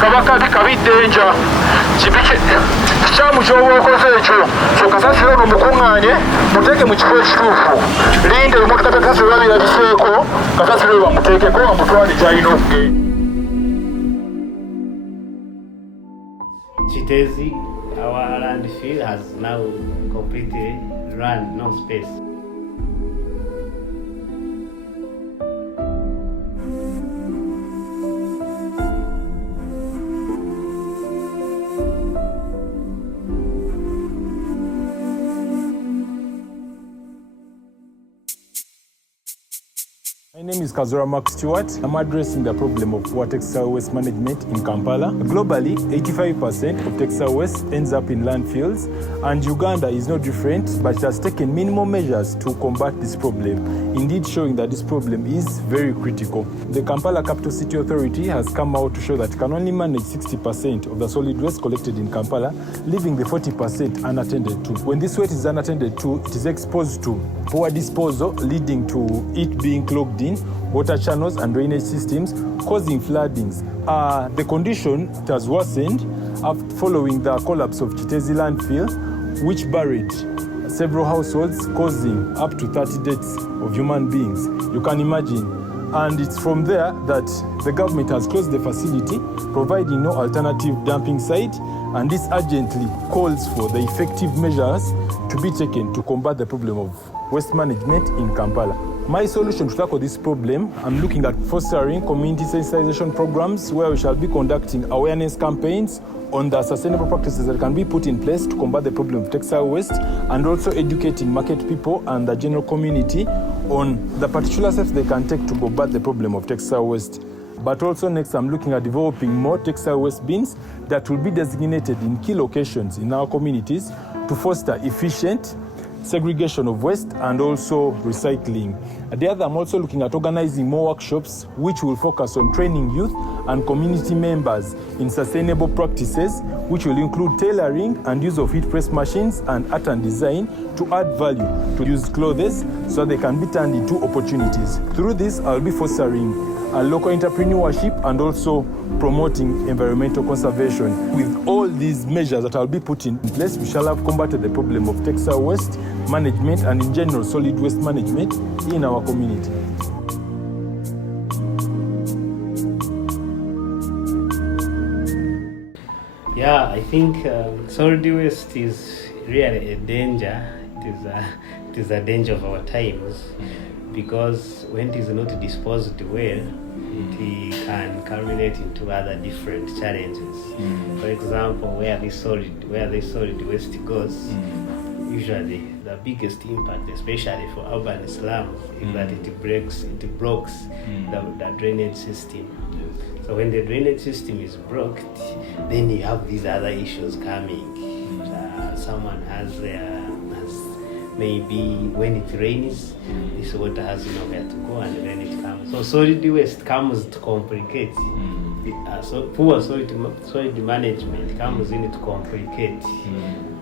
kabakabi kabiddenja kibike kyamu ky'obwokoze ekyo so kasasiro ono mukunganye muteeke mu kifo ekituufu linde emotoka takasiro babirabiseeko kasasiro bamuteekeko bamutwale gy'alina okugenda. KITEEZI, our landfill has now completely run, no space. My name is Kazoora Mark Stewart. I'm addressing the problem of poor textile waste management in Kampala. Globally, 85% of textile waste ends up in landfills, and Uganda is no different, but it has taken minimal measures to combat this problem, indeed showing that this problem is very critical. The Kampala Capital City Authority has come out to show that it can only manage 60% of the solid waste collected in Kampala, leaving the 40% unattended to. When this waste is unattended to, it is exposed to poor disposal, leading to it being clogged in water channels and drainage systems, causing floodings. The condition has worsened following the collapse of KITEEZI landfill, which buried several households, causing up to 30 deaths of human beings. You can imagine. And it's from there that the government has closed the facility, providing no alternative dumping site, and this urgently calls for the effective measures to be taken to combat the problem of waste management in Kampala. My solution to tackle this problem, I'm looking at fostering community sensitization programs where we shall be conducting awareness campaigns on the sustainable practices that can be put in place to combat the problem of textile waste, and also educating market people and the general community on the particular steps they can take to combat the problem of textile waste. But also next, I'm looking at developing more textile waste bins that will be designated in key locations in our communities to foster efficient segregation of waste and also recycling. The other, I'm also looking at organizing more workshops which will focus on training youth and community members in sustainable practices, which will include tailoring and use of heat press machines and art and design to add value to used clothes so they can be turned into opportunities. Through this, I'll be fostering local entrepreneurship and also promoting environmental conservation. With all these measures that I'll be putting in place, we shall have combated the problem of textile waste management and in general solid waste management in our community. Yeah, I think solid waste is really a danger. It is a danger of our times, because when it is not disposed well, it can culminate into other different challenges. For example, where the solid waste goes, usually the biggest impact, especially for urban slums, is that it blocks the drainage system. So when the drainage system is blocked, then you have these other issues coming. Someone has maybe when it rains, this water has nowhere to go, and then it comes. So solid waste comes to complicate. So poor solid management comes in to complicate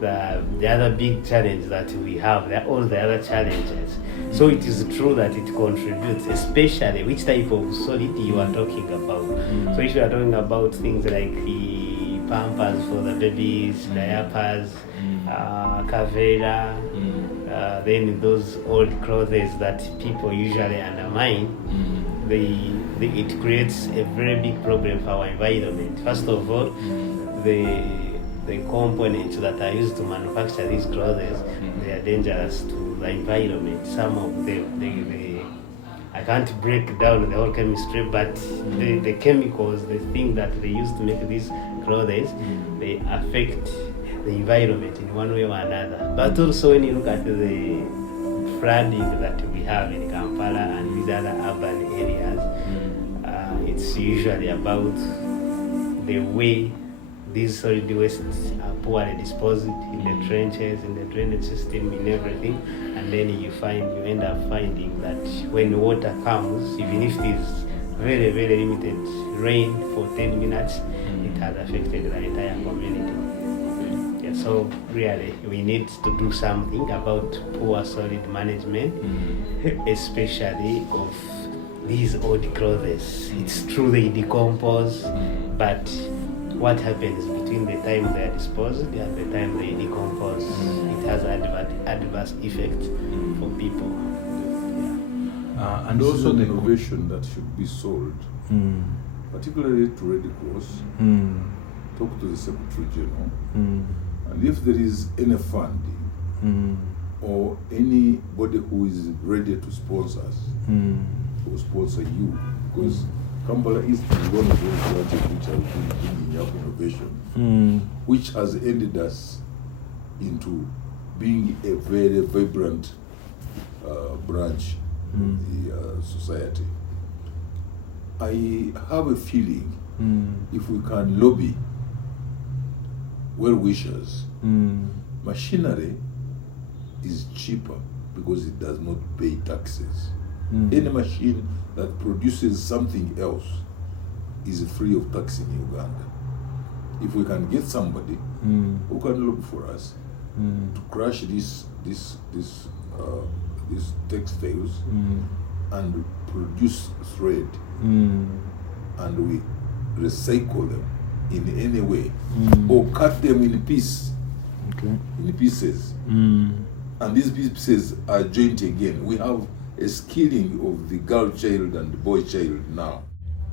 the other big challenge that we have, all the other challenges. So it is true that it contributes, especially which type of solid you are talking about. So if you are talking about things like the pampers for the babies, diapers, kavera, then those old clothes that people usually undermine, it creates a very big problem for our environment. First of all, the components that are used to manufacture these clothes, they are dangerous to the environment. Some of them, I can't break down the whole chemistry, but the chemicals, the thing that they use to make these clothes, they affect the environment in one way or another. But also when you look at the flooding that we have in Kampala and these other urban areas, it's usually about the way these solid wastes are poorly disposed in the trenches, in the drainage system, in everything, and then you end up finding that when water comes, even if it is very, very limited rain for 10 minutes, it has affected the entire community. Yeah, so really, we need to do something about poor solid management, especially of these old clothes. It's true they decompose, but what happens between the time they are disposed and the time they decompose, it has adverse effect for people. And also the innovation that should be sold, particularly to Red Cross, talk to the Secretary General, and if there is any funding or anybody who is ready to sponsor us, or sponsor you, because Kampala East is one of those projects which have been bringing up innovation, which has ended us into being a very vibrant branch of the society. I have a feeling if we can lobby well-wishers, machinery is cheaper because it does not pay taxes. Any machine that produces something else is free of tax in Uganda. If we can get somebody who can look for us to crush these textiles and produce thread, and we recycle them in any way, or cut them in pieces, and these pieces are joined again. We have a skilling of the girl child and the boy child now.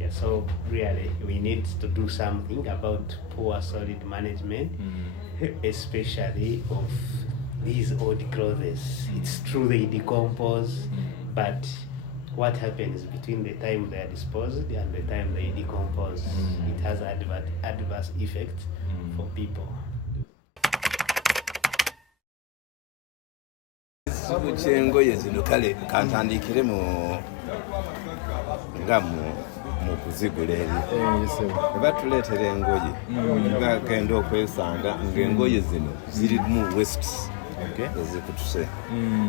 Yeah, so really we need to do something about poor solid management, especially of these old clothes. It's true they decompose, but what happens between the time they are disposed and the time they decompose, it has adverse effect for people. Engoye zino kale kantandikire mu kuzigula eri batuleetera engoye bagenda okwesanga ng'engoye zino ziri mu west ezikutuse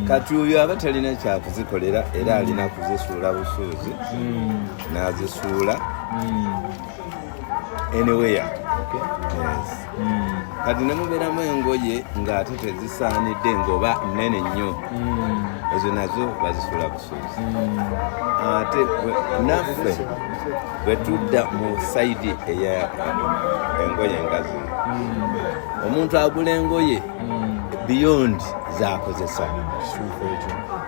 kati oyo aba talina kyakuzikolera era alina kuzisuula busuuzi n'azisuula anywhere. Kati ne mubeeramu engoye ng'ate tezisaanidde ng'oba nnene nnyo, ezo nazo bazisuula busuuzi. Ate naffe bwe tudda mu sayidi eya engoye nga zino, omuntu agula engoye beyond z'akozesa.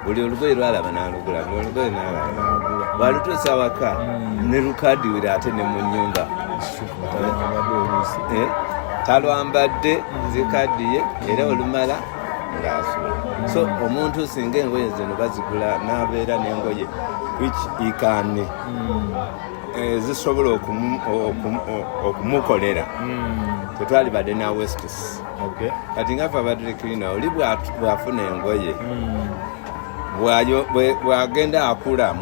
Buli olugoye lwalaba n'alugula, buli olugoye n'alaba bwalutuusa waka ne lukadiwira ate ne mu nnyumba talwambadde zikaddiye era olumala ng'asuula. So omuntu singa engoye zino bazigula n'abeera n'engoye which he can zisobola okumukolera, tetwalibadde na westis. Kati nga ffe abadirekirina oli bw'afuna engoye bw'agenda akula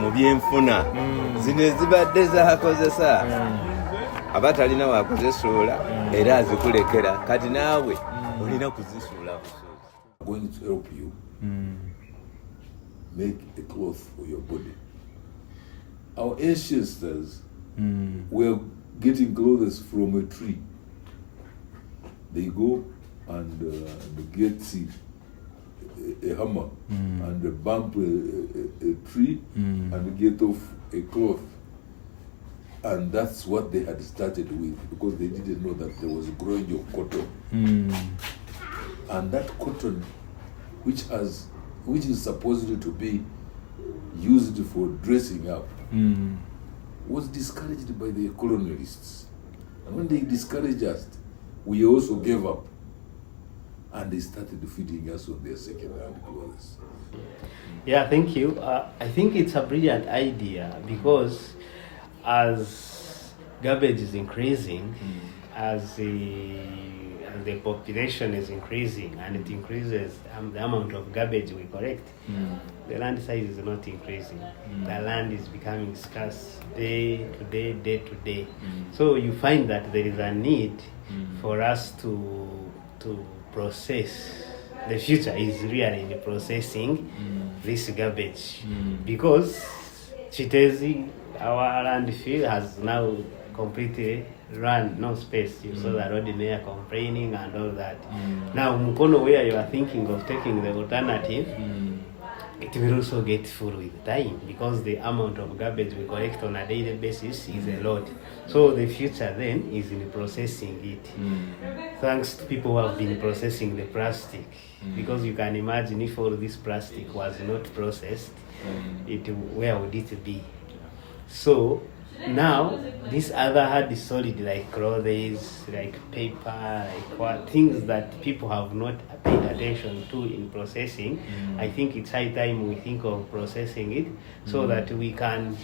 mu byenfuna zino ezibadde z'akozesa aba talina wakuzesuula era azikulekera, kati naawe olina kuzisuula busuuzi. Going to help you make a cloth for your body. Our ancestors were getting clothes from a tree. They go and get a hammer and bump a tree and get off a cloth. And that's what they had started with, because they didn't know that there was a growing of cotton. And that cotton, which is supposed to be used for dressing up, was discouraged by the colonialists. And when they discouraged us, we also gave up. And they started feeding us on their second-hand clothes. Yeah, thank you. I think it's a brilliant idea, because as garbage is increasing, as the population is increasing, and it increases the amount of garbage we collect, the land size is not increasing. The land is becoming scarce day to day. So you find that there is a need for us to process. The future is really in processing this garbage, because KITEEZI, our landfill, has now completely run, no space. You saw the road mayor complaining and all that. Now, Mukono, where you are thinking of taking the alternative, it will also get full with time because the amount of garbage we collect on a daily basis is a lot. So the future then is in processing it. Thanks to people who have been processing the plastic. Because you can imagine if all this plastic was not processed, where would it be? So now these other hard solid like clothes, like paper, like things that people have not paid attention to in processing, I think it's high time we think of processing it so that we can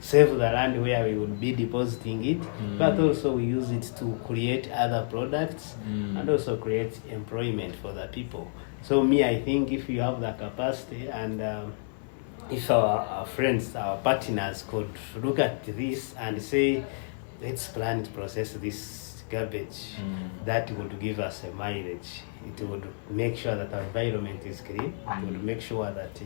save the land where we would be depositing it, but also we use it to create other products and also create employment for the people. So I think if you have the capacity and if our friends, our partners could look at this and say, let's plan to process this garbage, that would give us a mileage. It would make sure that our environment is clean. It would make sure that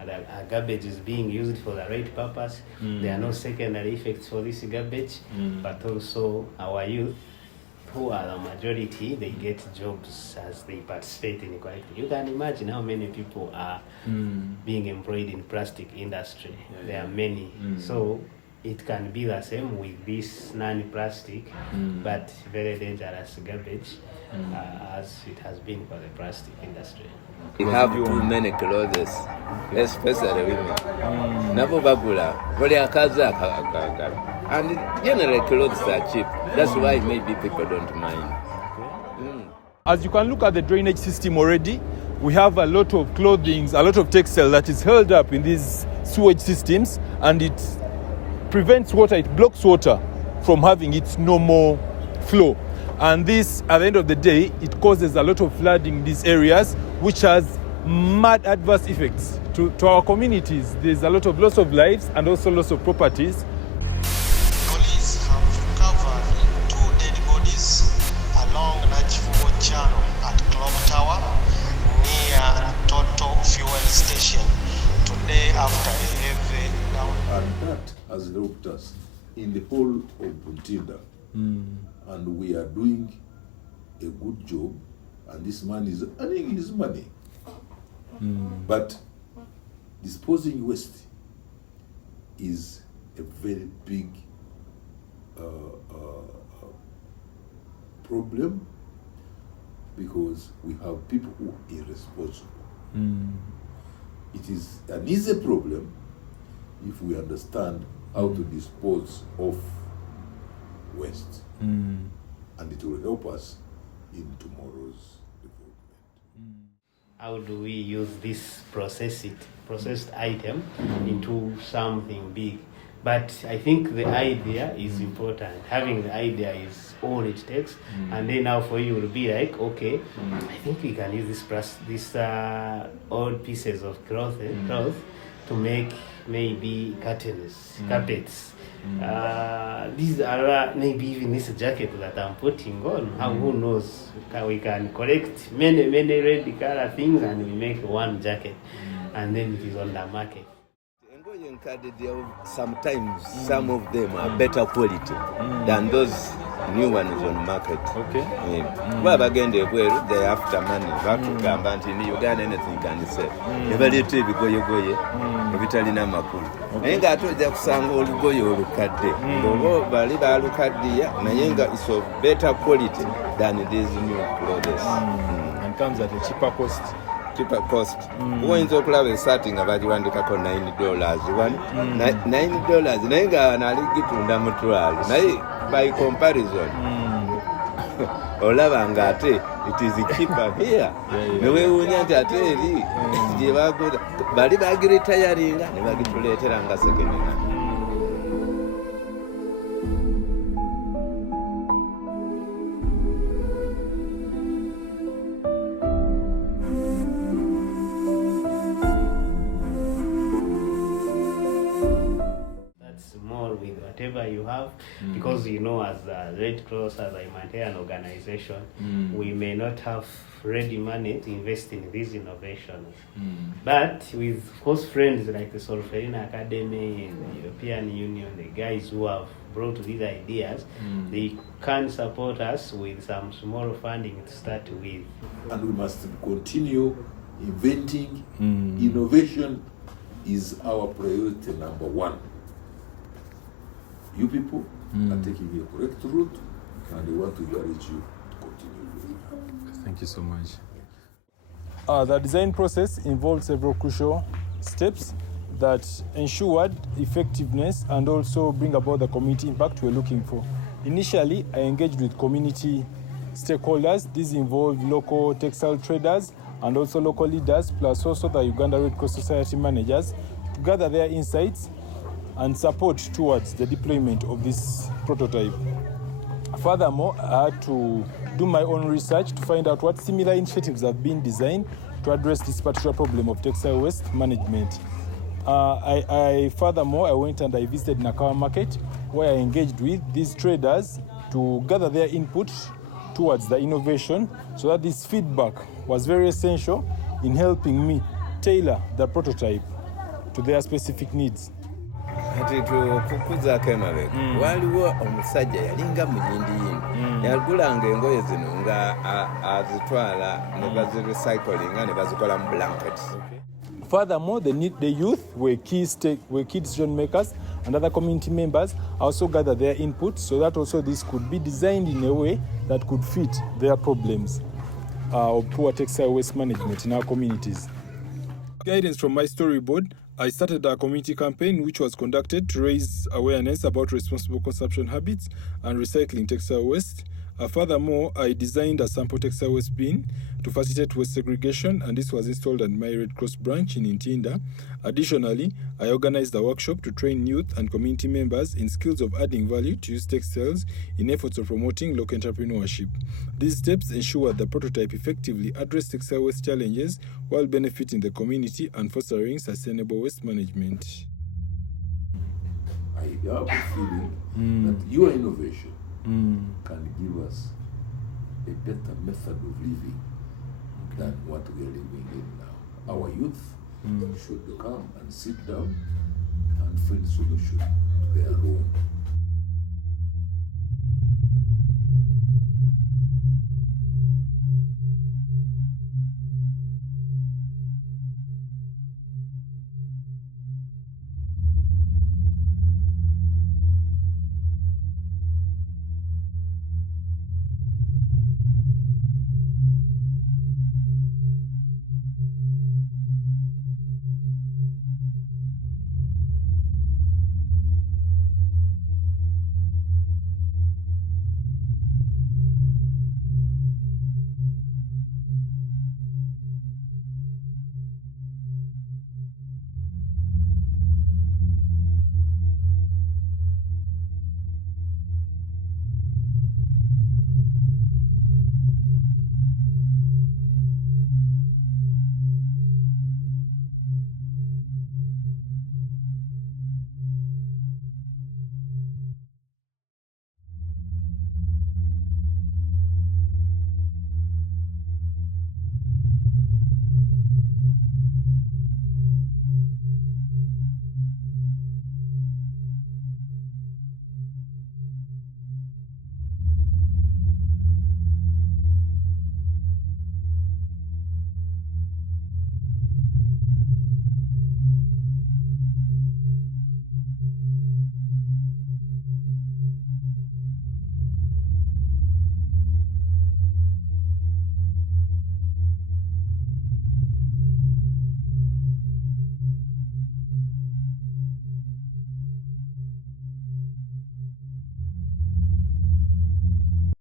our garbage is being used for the right purpose. There are no secondary effects for this garbage, but also our youth, who are the majority, they get jobs as they participate in collecting. You can imagine how many people are being employed in plastic industry. There are many. So it can be the same with this non-plastic, but very dangerous garbage, as it has been for the plastic industry. We have too many clothes, especially women. Nabo bagula, bali akaza akagala. And generally clothes are cheap. That's why maybe people don't mind. As you can look at the drainage system already, we have a lot of clothing, a lot of textile that is held up in these sewage systems, and it prevents water, it blocks water from having its normal flow. And this, at the end of the day, it causes a lot of flooding in these areas, which has mad adverse effects to our communities. There's a lot of loss of lives and also loss of properties. Police have recovered 2 dead bodies along Nachifugo Channel at Clock Tower near Total Fuel Station today after a heavy downpour. And that has helped us in the whole of NTINDA. And we are doing a good job, and this man is earning his money. But disposing waste is a very big problem, because we have people who are irresponsible. It is an easy problem if we understand how to dispose of waste. And it will help us in tomorrow's development. How do we use this processed item into something big? But I think the idea is important. Having the idea is all it takes. And then now for you will be like, okay, I think we can use this old pieces of cloth to make maybe curtains, carpets. These are maybe even this jacket that I'm putting on. Who knows? We can collect many red color things and we make one jacket, and then it is on the market. Sometimes some of them are better quality than those new ones on market. Okay. They after money. Bakugamba nti in Uganda anything can sell. Nebaleta ebigoyegoye ebitalina makulu. Naye nga ate ojja kusanga olugoye olukadde. Oba bali balukaddiya naye nga is of better quality than these new clothes. And comes at a cheaper cost. Cheaper cost. Oyinza okulaba esaati nga bagiwandikako $9. $9 naye nga naligitunda $1. Naye by comparison olaba nga ate it is cheaper here. Newewuunya nti ate eri gye baguza bali bagiretayaringa ne bagituleetera nga second hand. Whatever you have, because you know, as a Red Cross, as a humanitarian organization, we may not have ready money to invest in these innovations. But with, of course, friends like the SOLFERINO Academy and the European Union, the guys who have brought these ideas, they can support us with some small funding to start with. And we must continue inventing. Innovation is our priority number one. You people are taking the correct route, and I want to encourage you to continue doing that. Thank you so much. The design process involves several crucial steps that ensured effectiveness and also bring about the community impact we're looking for. Initially, I engaged with community stakeholders. These involve local textile traders and also local leaders, plus also the Uganda Red Cross Society managers, to gather their insights and support towards the deployment of this prototype. Furthermore, I had to do my own research to find out what similar initiatives have been designed to address this particular problem of textile waste management. Furthermore, I went and I visited Nakawa Market, where I engaged with these traders to gather their input towards the innovation, so that this feedback was very essential in helping me tailor the prototype to their specific needs. Ati tukukuzaako emabega waliwo omusajja yalinga muyindiyindi yagulanga engoye zino nga azitwala ne bazirecyclinga ne bazikola mu blankets. Furthermore, the youth were key decision makers, and other community members also gathered their input, so that also this could be designed in a way that could fit their problems of poor textile waste management in our communities. Guidance from my storyboard, I started a community campaign which was conducted to raise awareness about responsible consumption habits and recycling textile waste. Furthermore, I designed a sample textile waste bin to facilitate waste segregation, and this was installed at my Red Cross branch in NTINDA. Additionally, I organized a workshop to train youth and community members in skills of adding value to use textiles in efforts of promoting local entrepreneurship. These steps ensure the prototype effectively address textile waste challenges while benefiting the community and fostering sustainable waste management. I have a feeling that your innovation can give us a better method of living than what we are living in now. Our youth should come and sit down and find solution to their own